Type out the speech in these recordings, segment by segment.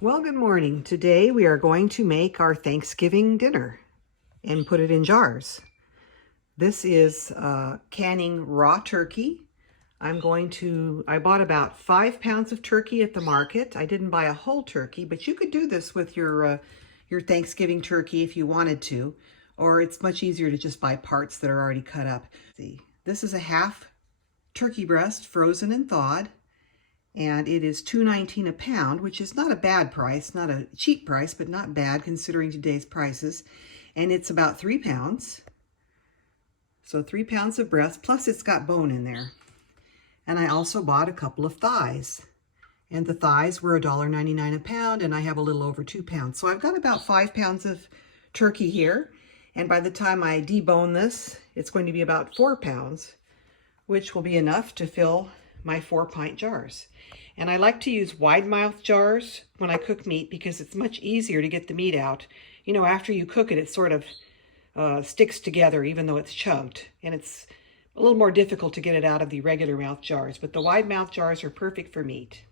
Well, good morning. Today we are going to make our Thanksgiving dinner and put it in jars. This is canning raw turkey. I bought about 5 pounds of turkey at the market. I didn't buy a whole turkey, but you could do this with your Thanksgiving turkey if you wanted to, or it's much easier to just buy parts that are already cut up. See, this is a half turkey breast, frozen and thawed. And it is $2.19 a pound, which is not a bad price, not a cheap price, but not bad considering today's prices. And it's about 3 pounds. So 3 pounds of breast, plus it's got bone in there. And I also bought a couple of thighs. And the thighs were $1.99 a pound, and I have a little over 2 pounds. So I've got about 5 pounds of turkey here. And by the time I debone this, it's going to be about 4 pounds, which will be enough to fill my 4-pint jars. And I like to use wide mouth jars when I cook meat because it's much easier to get the meat out. You know, after you cook it, it sort of sticks together even though it's chunked. And it's a little more difficult to get it out of the regular mouth jars, but the wide mouth jars are perfect for meat.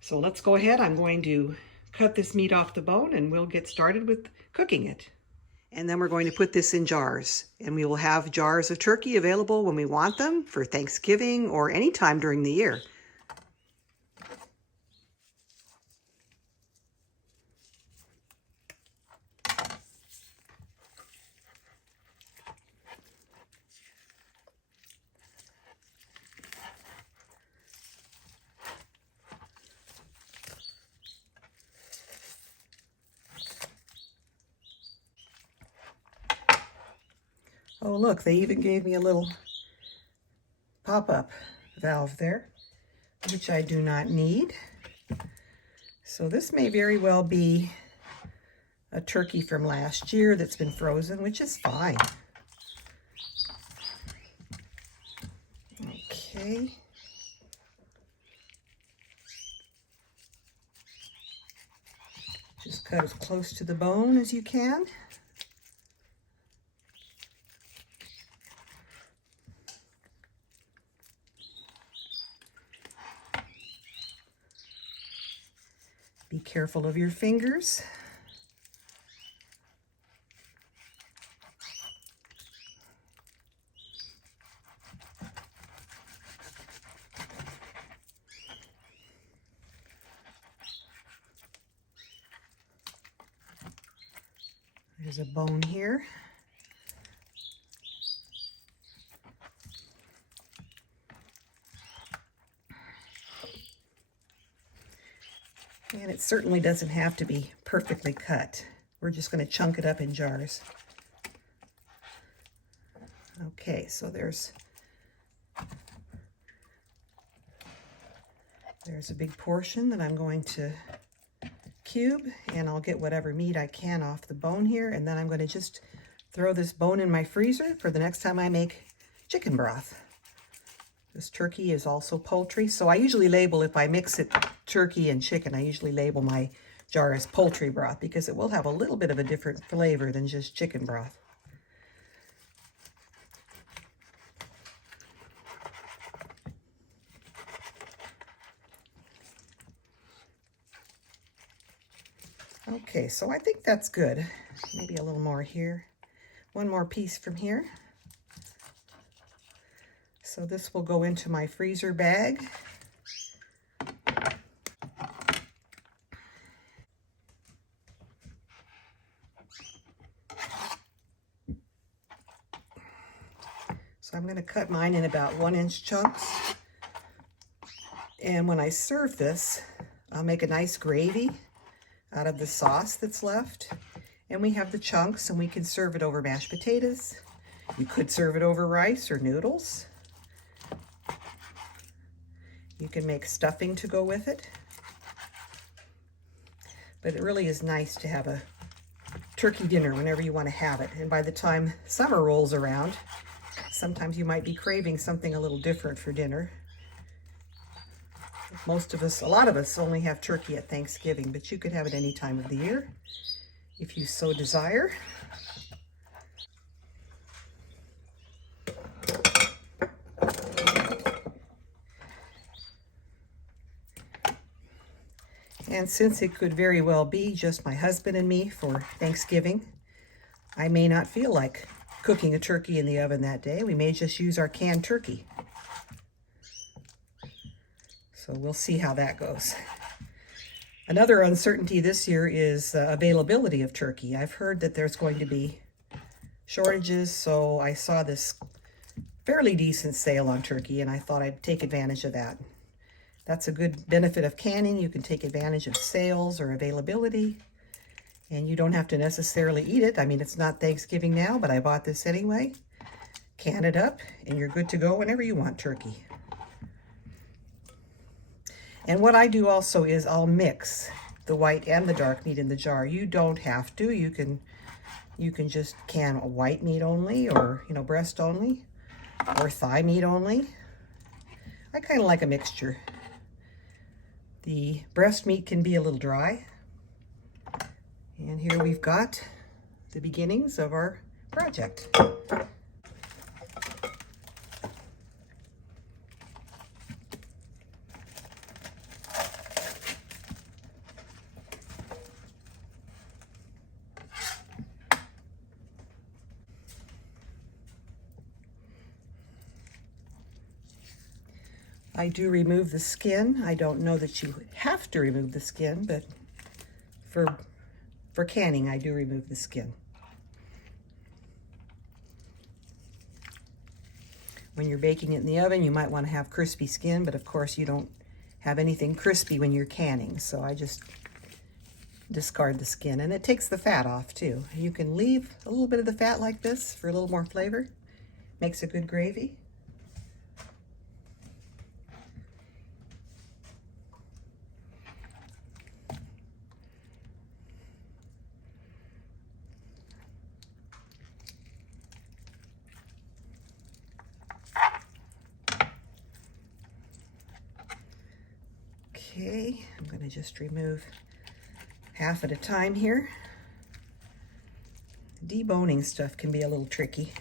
So let's go ahead. I'm going to cut this meat off the bone and we'll get started with cooking it. And then we're going to put this in jars, and we will have jars of turkey available when we want them for Thanksgiving or any time during the year. Oh, look, they even gave me a little pop-up valve there, which I do not need. So this may very well be a turkey from last year that's been frozen, which is fine. Okay. Just cut as close to the bone as you can. Be careful of your fingers. There's a bone here. And it certainly doesn't have to be perfectly cut. We're just going to chunk it up in jars. Okay, so there's a big portion that I'm going to cube, and I'll get whatever meat I can off the bone here, and then I'm going to just throw this bone in my freezer for the next time I make chicken broth. This turkey is also poultry, so I usually label, if I mix it turkey and chicken, I usually label my jar as poultry broth because it will have a little bit of a different flavor than just chicken broth. Okay, so I think that's good. Maybe a little more here. One more piece from here. So this will go into my freezer bag. So I'm going to cut mine in about 1-inch chunks. And when I serve this, I'll make a nice gravy out of the sauce that's left. And we have the chunks, and we can serve it over mashed potatoes. You could serve it over rice or noodles. You can make stuffing to go with it. But it really is nice to have a turkey dinner whenever you want to have it. And by the time summer rolls around, sometimes you might be craving something a little different for dinner. A lot of us only have turkey at Thanksgiving, but you could have it any time of the year if you so desire. And since it could very well be just my husband and me for Thanksgiving, I may not feel like cooking a turkey in the oven that day. We may just use our canned turkey. So we'll see how that goes. Another uncertainty this year is availability of turkey. I've heard that there's going to be shortages, so I saw this fairly decent sale on turkey, and I thought I'd take advantage of that. That's a good benefit of canning. You can take advantage of sales or availability, and you don't have to necessarily eat it. I mean, it's not Thanksgiving now, but I bought this anyway. Can it up, and you're good to go whenever you want turkey. And what I do also is I'll mix the white and the dark meat in the jar. You don't have to. You can just can a white meat only, or breast only, or thigh meat only. I kind of like a mixture. The breast meat can be a little dry. And here we've got the beginnings of our project. I do remove the skin. I don't know that you have to remove the skin, but for canning, I do remove the skin. When you're baking it in the oven, you might want to have crispy skin, but of course you don't have anything crispy when you're canning, so I just discard the skin. And it takes the fat off too. You can leave a little bit of the fat like this for a little more flavor. Makes a good gravy. Okay, I'm going to just remove half at a time here. Deboning stuff can be a little tricky,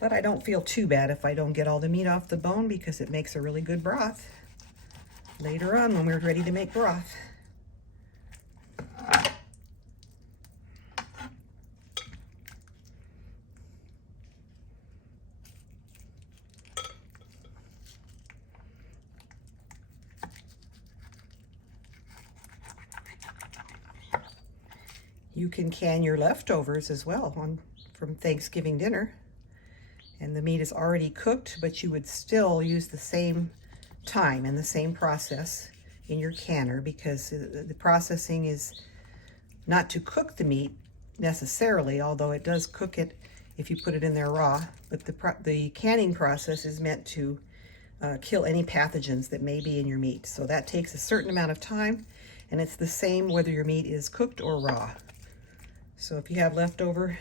but I don't feel too bad if I don't get all the meat off the bone, because it makes a really good broth later on when we're ready to make broth. You can can your leftovers as well from Thanksgiving dinner. And the meat is already cooked, but you would still use the same time and the same process in your canner, because the processing is not to cook the meat necessarily, although it does cook it if you put it in there raw. But the canning process is meant to kill any pathogens that may be in your meat. So that takes a certain amount of time, and it's the same whether your meat is cooked or raw. So if you have leftover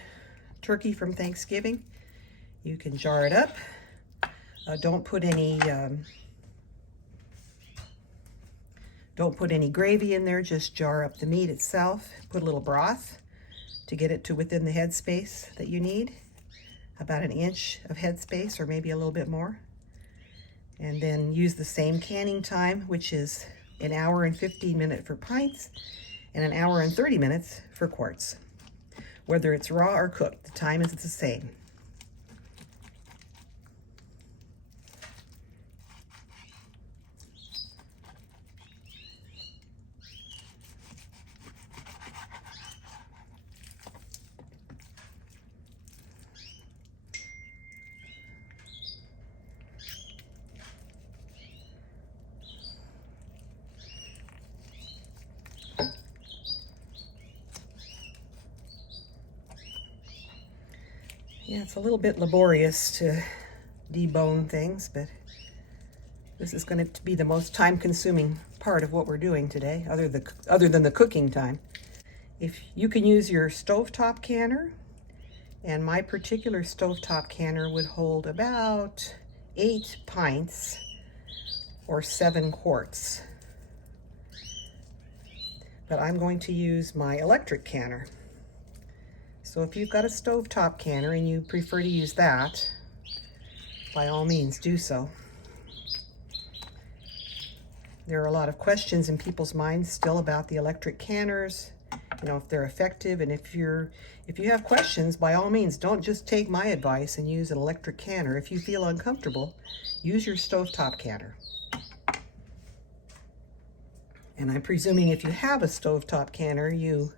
turkey from Thanksgiving, you can jar it up. Don't put any gravy in there, just jar up the meat itself. Put a little broth to get it to within the headspace that you need, about 1 inch of headspace or maybe a little bit more. And then use the same canning time, which is 1 hour and 15 minutes for pints and 1 hour and 30 minutes for quarts. Whether it's raw or cooked, the time is the same. Yeah, it's a little bit laborious to debone things, but this is going to be the most time-consuming part of what we're doing today, other than the cooking time. If you can use your stovetop canner, and my particular stovetop canner would hold about 8 pints or 7 quarts. But I'm going to use my electric canner. So if you've got a stovetop canner and you prefer to use that, by all means do so. There are a lot of questions in people's minds still about the electric canners, you know, if they're effective. And if you have questions, by all means, don't just take my advice and use an electric canner. If you feel uncomfortable, use your stovetop canner. And I'm presuming if you have a stovetop canner, you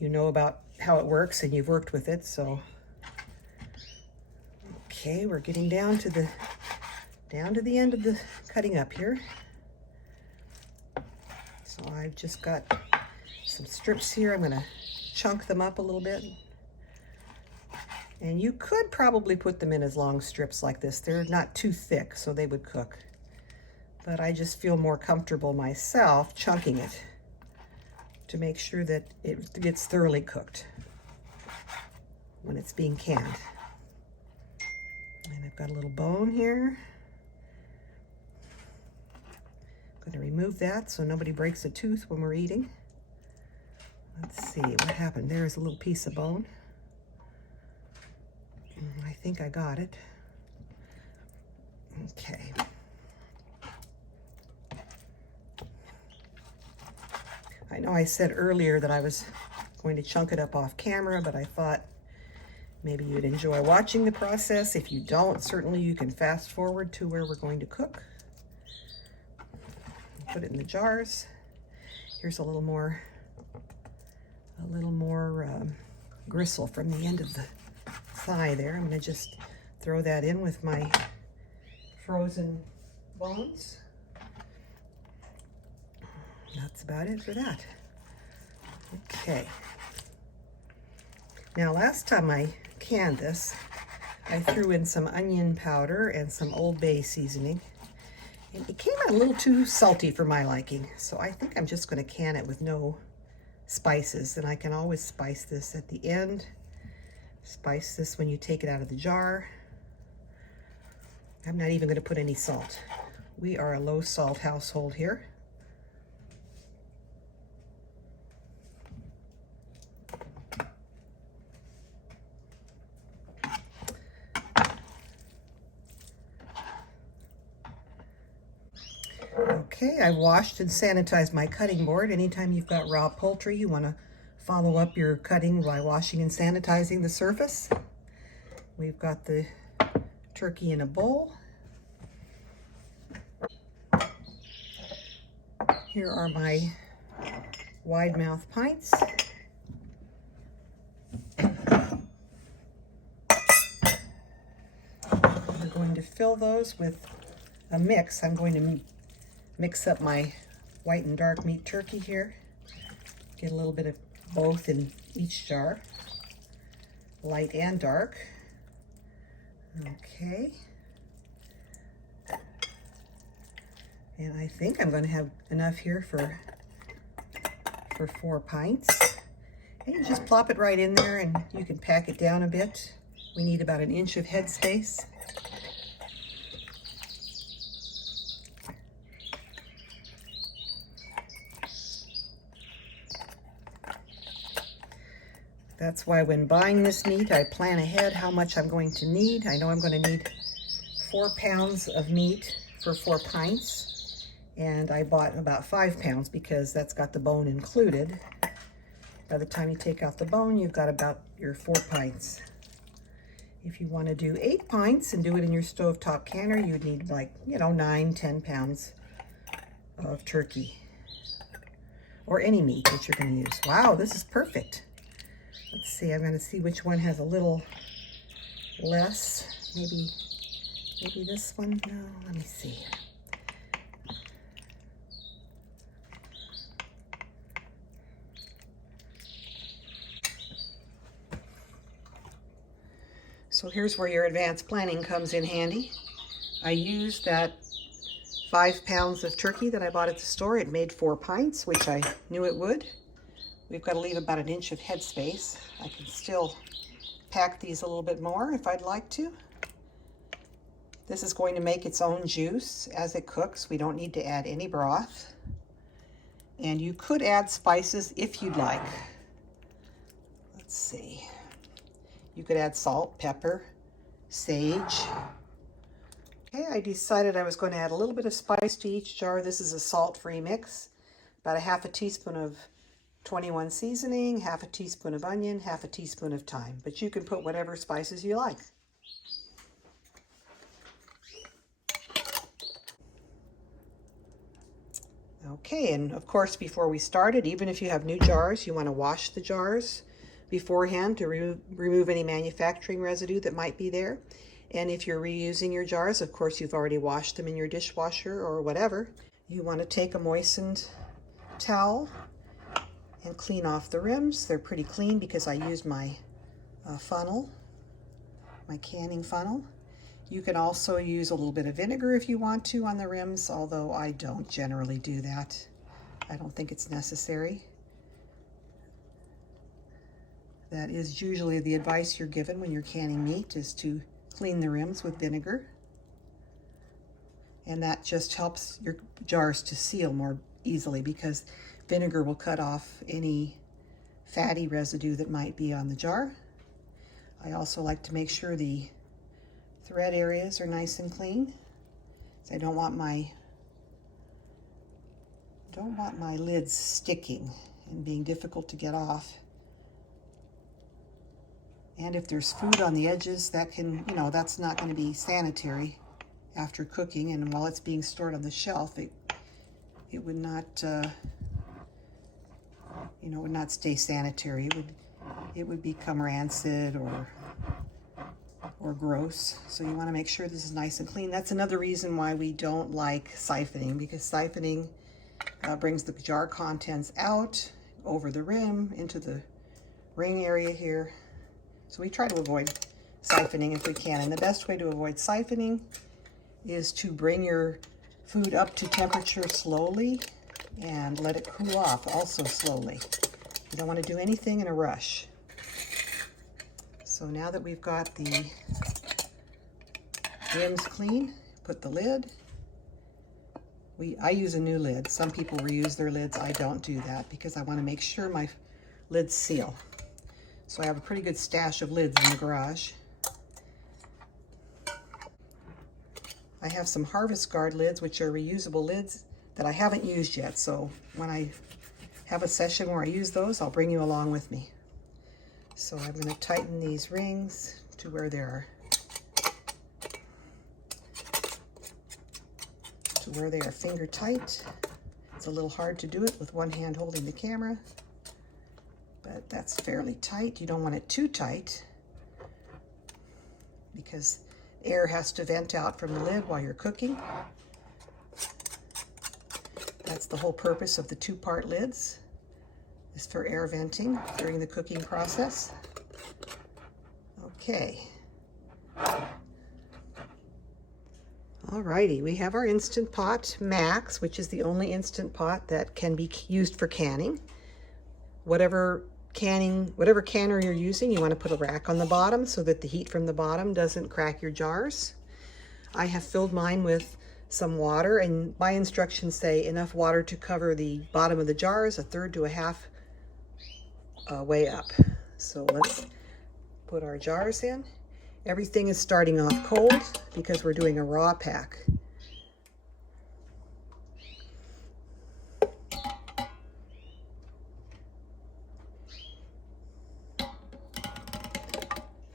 know about how it works and you've worked with it. So, okay, we're getting down to the end of the cutting up here. So I've just got some strips here. I'm going to chunk them up a little bit. And you could probably put them in as long strips like this. They're not too thick, so they would cook. But I just feel more comfortable myself chunking it to make sure that it gets thoroughly cooked when it's being canned. And I've got a little bone here. I'm going to remove that so nobody breaks a tooth when we're eating. Let's see what happened. There's a little piece of bone. I think I got it. Okay. I know I said earlier that I was going to chunk it up off camera, but I thought maybe you'd enjoy watching the process. If you don't, certainly you can fast forward to where we're going to cook. Put it in the jars. Here's a little more gristle from the end of the thigh there. I'm going to just throw that in with my frozen bones. That's about it for that. Okay. Now, last time I canned this, I threw in some onion powder and some Old Bay seasoning. And it came out a little too salty for my liking, so I think I'm just going to can it with no spices. And I can always spice this at the end. Spice this when you take it out of the jar. I'm not even going to put any salt. We are a low salt household here. Okay, I've washed and sanitized my cutting board. Anytime you've got raw poultry, you want to follow up your cutting by washing and sanitizing the surface. We've got the turkey in a bowl. Here are my wide mouth pints. We're going to fill those with a mix. I'm going to mix up my white and dark meat turkey here. Get a little bit of both in each jar, light and dark. Okay. And I think I'm going to have enough here for 4 pints. And you just plop it right in there and you can pack it down a bit. We need about 1 inch of head space. That's why when buying this meat, I plan ahead how much I'm going to need. I know I'm going to need 4 pounds of meat for 4 pints. And I bought about 5 pounds because that's got the bone included. By the time you take out the bone, you've got about your 4 pints. If you want to do 8 pints and do it in your stovetop canner, you'd need like, 9, 10 pounds of turkey. Or any meat that you're going to use. Wow, this is perfect. Let's see, I'm going to see which one has a little less. Maybe this one? No, let me see. So here's where your advanced planning comes in handy. I used that 5 pounds of turkey that I bought at the store. It made 4 pints, which I knew it would. We've got to leave about 1 inch of head space. I can still pack these a little bit more if I'd like to. This is going to make its own juice as it cooks. We don't need to add any broth. And you could add spices if you'd like. Let's see. You could add salt, pepper, sage, Okay, I decided I was going to add a little bit of spice to each jar. This is a salt-free mix. About a half a teaspoon of 21 seasoning, half a teaspoon of onion, half a teaspoon of thyme. But you can put whatever spices you like. Okay, and of course before we started, even if you have new jars, you want to wash the jars beforehand to remove any manufacturing residue that might be there. And if you're reusing your jars, of course you've already washed them in your dishwasher or whatever. You want to take a moistened towel and clean off the rims. They're pretty clean because I used my funnel, my canning funnel. You can also use a little bit of vinegar if you want to on the rims, although I don't generally do that. I don't think it's necessary. That is usually the advice you're given when you're canning meat, is to clean the rims with vinegar. And that just helps your jars to seal more easily because vinegar will cut off any fatty residue that might be on the jar. I also like to make sure the thread areas are nice and clean. I don't want my lids sticking and being difficult to get off. And if there's food on the edges, that can, that's not going to be sanitary after cooking, and while it's being stored on the shelf, it would not would not stay sanitary. It would become rancid or gross. So you want to make sure this is nice and clean. That's another reason why we don't like siphoning, because siphoning brings the jar contents out over the rim into the ring area here. So we try to avoid siphoning if we can. And the best way to avoid siphoning is to bring your food up to temperature slowly and let it cool off also slowly. You don't want to do anything in a rush. So now that we've got the rims clean, put the lid. I use a new lid. Some people reuse their lids. I don't do that because I want to make sure my lids seal. So I have a pretty good stash of lids in the garage. I have some Harvest Guard lids, which are reusable lids that I haven't used yet. So when I have a session where I use those, I'll bring you along with me. So I'm going to tighten these rings to where they are finger tight. It's a little hard to do it with one hand holding the camera, but that's fairly tight. You don't want it too tight because air has to vent out from the lid while you're cooking. That's the whole purpose of the two-part lids, is for air venting during the cooking process. Okay. Alrighty, we have our Instant Pot Max, which is the only Instant Pot that can be used for canning. Whatever canner you're using, you want to put a rack on the bottom so that the heat from the bottom doesn't crack your jars. I have filled mine with some water, and my instructions say enough water to cover the bottom of the jars, a third to a half way up. So let's put our jars in. Everything is starting off cold because we're doing a raw pack.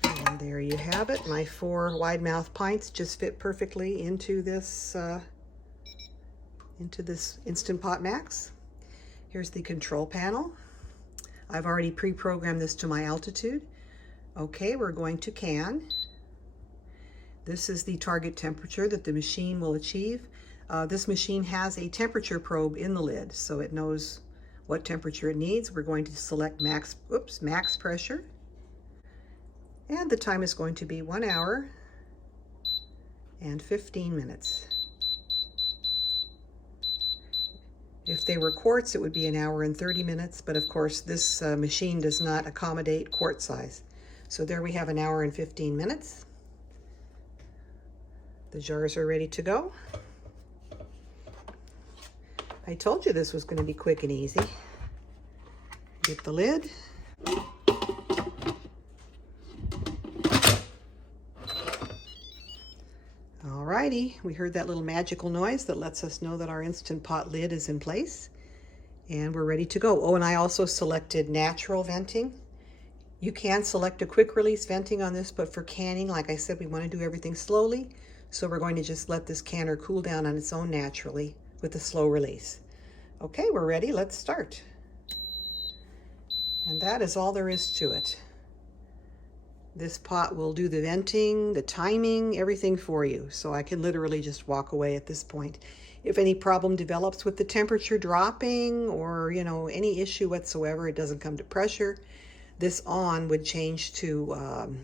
And there you have it. My 4 wide mouth pints just fit perfectly into this Instant Pot Max. Here's the control panel. I've already pre-programmed this to my altitude. Okay, we're going to can. This is the target temperature that the machine will achieve. This machine has a temperature probe in the lid, so it knows what temperature it needs. We're going to select max pressure. And the time is going to be 1 hour and 15 minutes. If they were quarts, it would be 1 hour and 30 minutes, but of course this machine does not accommodate quart size. So there we have 1 hour and 15 minutes. The jars are ready to go. I told you this was going to be quick and easy. Get the lid. All right. Alrighty, we heard that little magical noise that lets us know that our Instant Pot lid is in place and we're ready to go. Oh, and I also selected natural venting. You can select a quick release venting on this, but for canning, like I said, we want to do everything slowly. So we're going to just let this canner cool down on its own naturally with a slow release. Okay, we're ready. Let's start. And that is all there is to it. This pot will do the venting, the timing, everything for you. So I can literally just walk away at this point. If any problem develops with the temperature dropping or, any issue whatsoever, it doesn't come to pressure, this on would change to,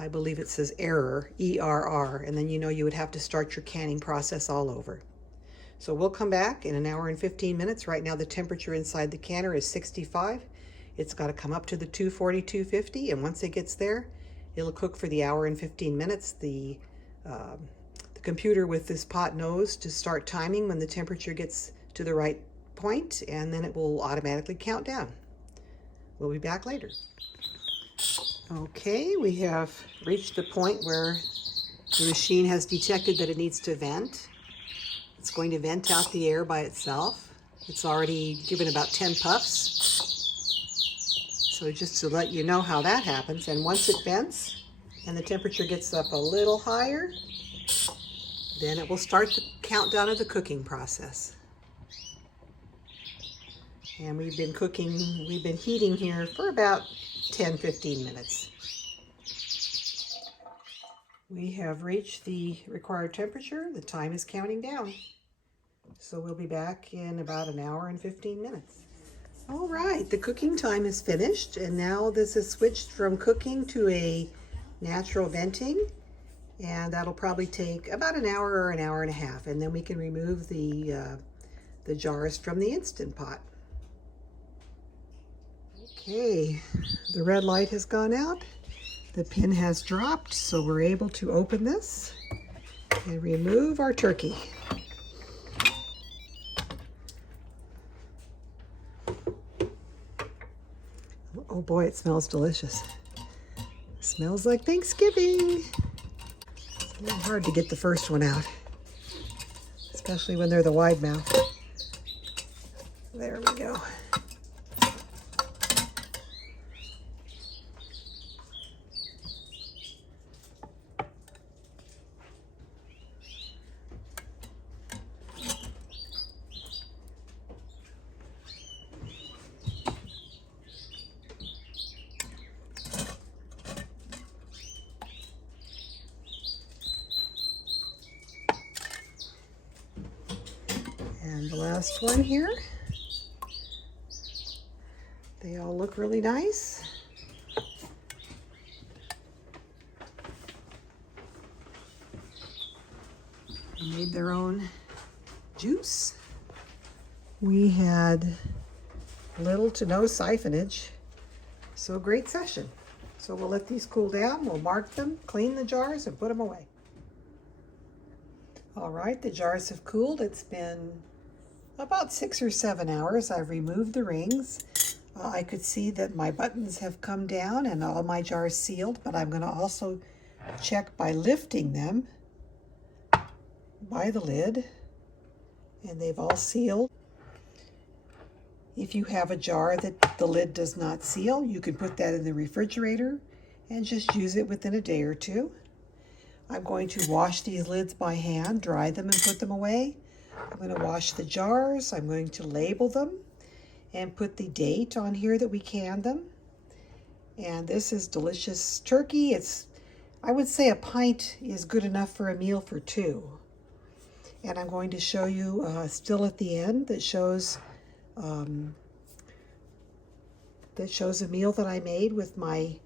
I believe it says error, ERR, and then you would have to start your canning process all over. So we'll come back in an hour and 15 minutes. Right now the temperature inside the canner is 65. It's got to come up to the 240, 250, and once it gets there, it'll cook for the hour and 15 minutes. The computer with this pot knows to start timing when the temperature gets to the right point, and then it will automatically count down. We'll be back later. Okay, we have reached the point where the machine has detected that it needs to vent. It's going to vent out the air by itself. It's already given about 10 puffs. So just to let you know how that happens, and once it vents and the temperature gets up a little higher, then it will start the countdown of the cooking process. And we've been heating here for about 10-15 minutes. We have reached the required temperature. The time is counting down. So we'll be back in about an hour and 15 minutes. All right, the cooking time is finished, and now this is switched from cooking to a natural venting, and that'll probably take about an hour or an hour and a half, and then we can remove the jars from the Instant Pot. Okay, the red light has gone out. The pin has dropped, so we're able to open this and remove our turkey. Oh boy, it smells delicious. It smells like Thanksgiving. It's a little hard to get the first one out, especially when they're the wide mouth. There we go. And the last one here. They all look really nice. They made their own juice. We had little to no siphonage, so great session. So we'll let these cool down, we'll mark them, clean the jars, and put them away. All right, the jars have cooled. It's been about 6 or 7 hours. I've removed the rings. I could see that my buttons have come down and all my jars sealed, but I'm going to also check by lifting them by the lid, and they've all sealed. If you have a jar that the lid does not seal, you can put that in the refrigerator and just use it within a day or two. I'm going to wash these lids by hand, dry them, and put them away. I'm going to wash the jars. I'm going to label them and put the date on here that we canned them. And this is delicious turkey. I would say a pint is good enough for a meal for two. And I'm going to show you still at the end that shows a meal that I made with my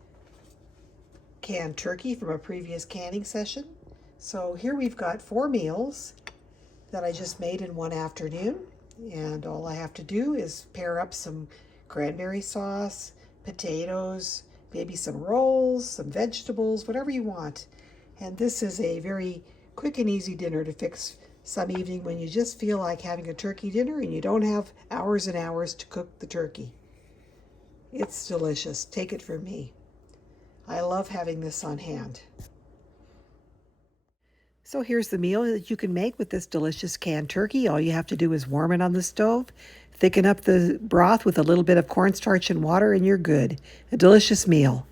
canned turkey from a previous canning session. So here we've got 4 meals that I just made in one afternoon, and all I have to do is pair up some cranberry sauce, potatoes, maybe some rolls, some vegetables, whatever you want. And this is a very quick and easy dinner to fix some evening when you just feel like having a turkey dinner and you don't have hours and hours to cook the turkey. It's delicious. Take it from me. I love having this on hand. So here's the meal that you can make with this delicious canned turkey. All you have to do is warm it on the stove, thicken up the broth with a little bit of cornstarch and water, and you're good. A delicious meal.